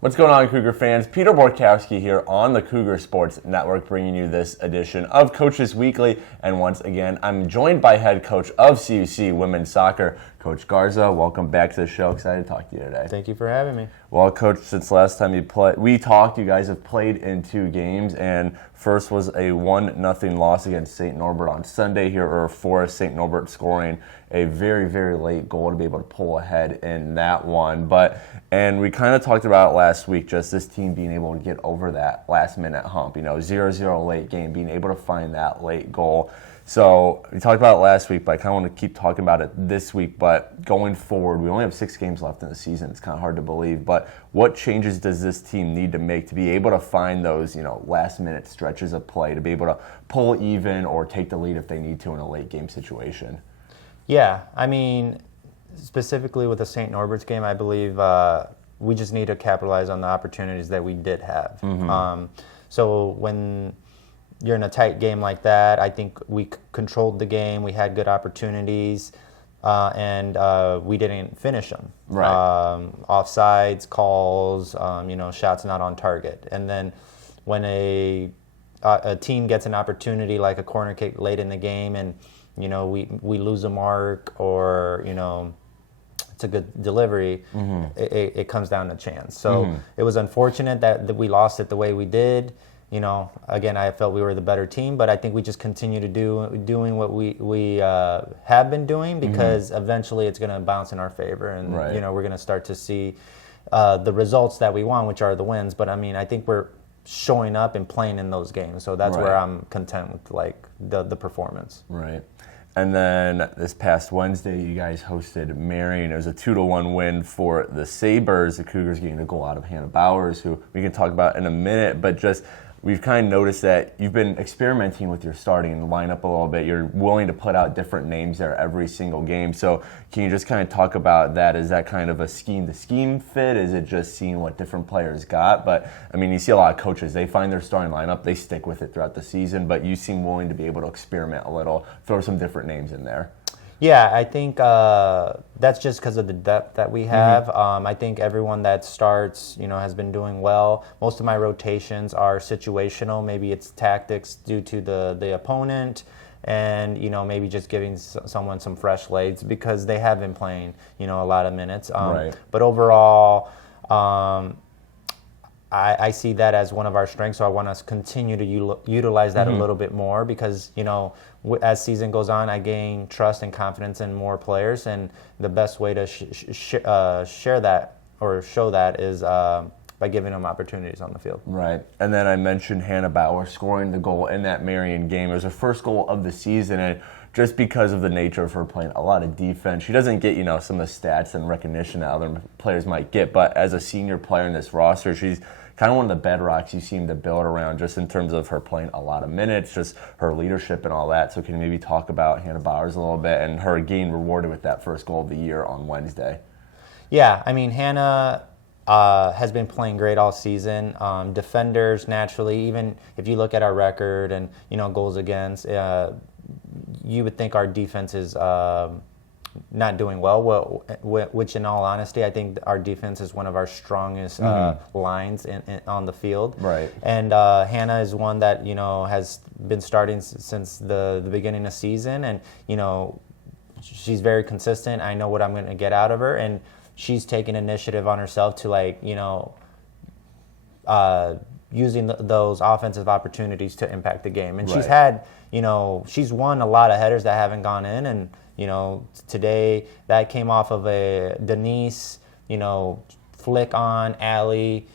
What's going on, Cougar fans? Peter Borkowski here on the Cougar Sports Network, bringing you this edition of Coaches Weekly. And once again, I'm joined by head coach of CUC Women's Soccer, Coach Garza. Welcome back to the show. Excited to talk to you today. Thank you for having me. Well, Coach, since last time we talked, you guys have played in 2 games, and first was a 1-0 loss against St. Norbert on Sunday here, for St. Norbert scoring a very, very late goal to be able to pull ahead in that one. And we kind of talked about it last week, just this team being able to get over that last-minute hump, 0-0 late game, being able to find that late goal. So we talked about it last week, but I kind of want to keep talking about it this week. But going forward, we only have 6 games left in the season. It's kind of hard to believe. But what changes does this team need to make to be able to find those, last-minute stretches of play, to be able to pull even or take the lead if they need to in a late-game situation? Yeah, I mean, specifically with the St. Norbert's game, I believe we just need to capitalize on the opportunities that we did have. Mm-hmm. So when you're in a tight game like that, I think we controlled the game. We had good opportunities, and we didn't finish them. Right. Offsides, calls, shots not on target. And then when a team gets an opportunity like a corner kick late in the game, and we lose a mark, or it's a good delivery, mm-hmm. it comes down to chance. So mm-hmm. It was unfortunate that we lost it the way we did. Again, I felt we were the better team, but I think we just continue to doing what we have been doing, because mm-hmm. eventually it's going to bounce in our favor, and right. We're going to start to see the results that we want, which are the wins. But I mean, I think we're showing up and playing in those games, so that's right. where I'm content with the performance. Right. And then this past Wednesday, you guys hosted Marion. It was a 2-1 win for the Sabres. The Cougars getting a goal out of Hannah Bowers, who we can talk about in a minute. But just, we've kind of noticed that you've been experimenting with your starting lineup a little bit. You're willing to put out different names there every single game. So can you just kind of talk about that? Is that kind of a scheme-to-scheme fit? Is it just seeing what different players got? But, I mean, you see a lot of coaches, they find their starting lineup, they stick with it throughout the season, but you seem willing to be able to experiment a little, throw some different names in there. Yeah, I think that's just because of the depth that we have. Mm-hmm. I think everyone that starts, has been doing well. Most of my rotations are situational. Maybe it's tactics due to the opponent, and maybe just giving someone some fresh legs because they have been playing, a lot of minutes. Right. But overall, I see that as one of our strengths, so I want to continue to utilize that mm-hmm. a little bit more, because, as season goes on, I gain trust and confidence in more players, and the best way to share that or show that is by giving them opportunities on the field. Right. And then I mentioned Hannah Bauer scoring the goal in that Marion game. It was her first goal of the season, and just because of the nature of her playing a lot of defense, she doesn't get, some of the stats and recognition that other players might get. But as a senior player in this roster, she's kind of one of the bedrocks you seem to build around, just in terms of her playing a lot of minutes, just her leadership and all that. So can you maybe talk about Hannah Bowers a little bit and her getting rewarded with that first goal of the year on Wednesday? Yeah, I mean, Hannah has been playing great all season. Defenders, naturally, even if you look at our record and, goals against, you would think our defense is not doing well, which in all honesty, I think our defense is one of our strongest mm-hmm. Lines on the field. Right. And Hannah is one that, has been starting since the beginning of season, and, she's very consistent. I know what I'm going to get out of her, and she's taken initiative on herself to, using those offensive opportunities to impact the game. And right. she's had, she's won a lot of headers that haven't gone in, and today that came off of a Denise, flick on alley,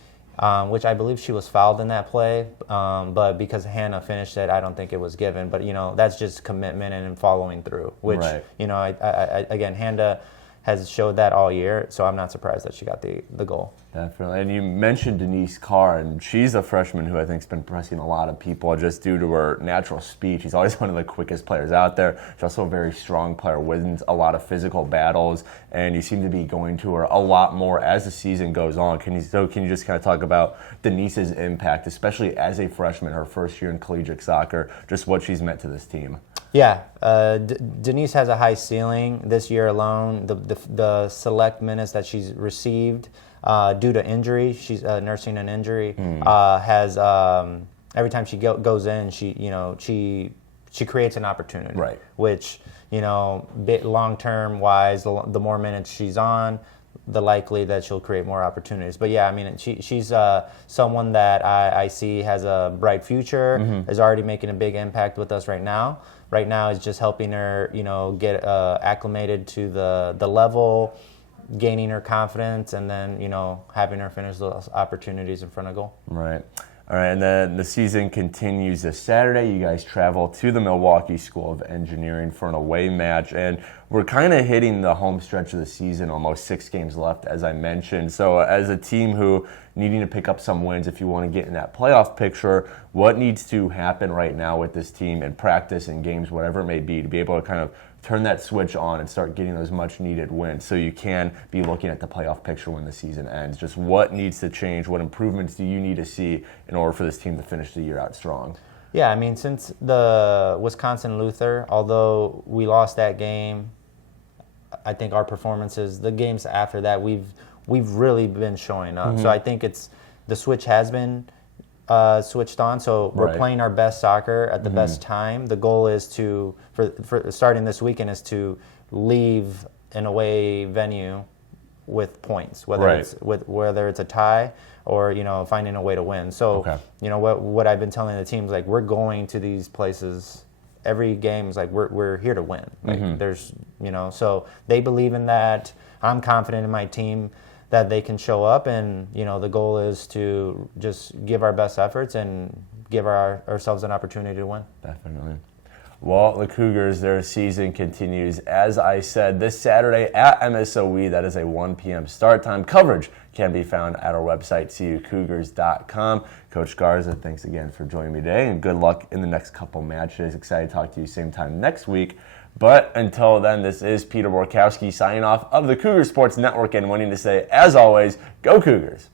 which I believe she was fouled in that play. But because Hannah finished it, I don't think it was given. But, that's just commitment and following through, which, right. I again, Hannah has showed that all year, so I'm not surprised that she got the goal. Definitely. And you mentioned Denise Carr, and she's a freshman who I think has been impressing a lot of people just due to her natural speed. She's always one of the quickest players out there. She's also a very strong player, wins a lot of physical battles, and you seem to be going to her a lot more as the season goes on. Can you just kind of talk about Denise's impact, especially as a freshman, her first year in collegiate soccer, just what she's meant to this team? Yeah, Denise has a high ceiling this year alone. The select minutes that she's received, due to injury, she's nursing an injury. Has every time she goes in, she creates an opportunity. Right. Which long term wise, the more minutes she's on, the likely that she'll create more opportunities. But yeah, I mean, she's someone that I see has a bright future, is already making a big impact with us right now. Right now is just helping her, get acclimated to the level, gaining her confidence, and then, having her finish those opportunities in front of goal. Right. All right, and then the season continues this Saturday. You guys travel to the Milwaukee School of Engineering for an away match, and we're kind of hitting the home stretch of the season, almost 6 games left, as I mentioned. So as a team who needing to pick up some wins if you want to get in that playoff picture, what needs to happen right now with this team in practice and games, whatever it may be, to be able to kind of turn that switch on and start getting those much needed wins so you can be looking at the playoff picture when the season ends? Just what needs to change? What improvements do you need to see in order for this team to finish the year out strong? Yeah, I mean, since the Wisconsin-Luther, although we lost that game, I think our performances, the games after that, we've really been showing up. So I think the switch has been switched on. So we're playing our best soccer at the best time. The goal is for starting this weekend is to leave an away venue with points, whether it's a tie or finding a way to win. So what I've been telling the teams, like, we're going to these places. Every game is like we're here to win. Like there's so they believe in that. I'm confident in my team that they can show up, and the goal is to just give our best efforts and give ourselves an opportunity to win. Definitely. Well, the Cougars, their season continues, as I said, this Saturday at MSOE. That is a 1 p.m. start time. Coverage can be found at our website, cucougars.com. Coach Garza, thanks again for joining me today, and good luck in the next couple matches. Excited to talk to you same time next week. But until then, this is Peter Borkowski signing off of the Cougar Sports Network and wanting to say, as always, go Cougars.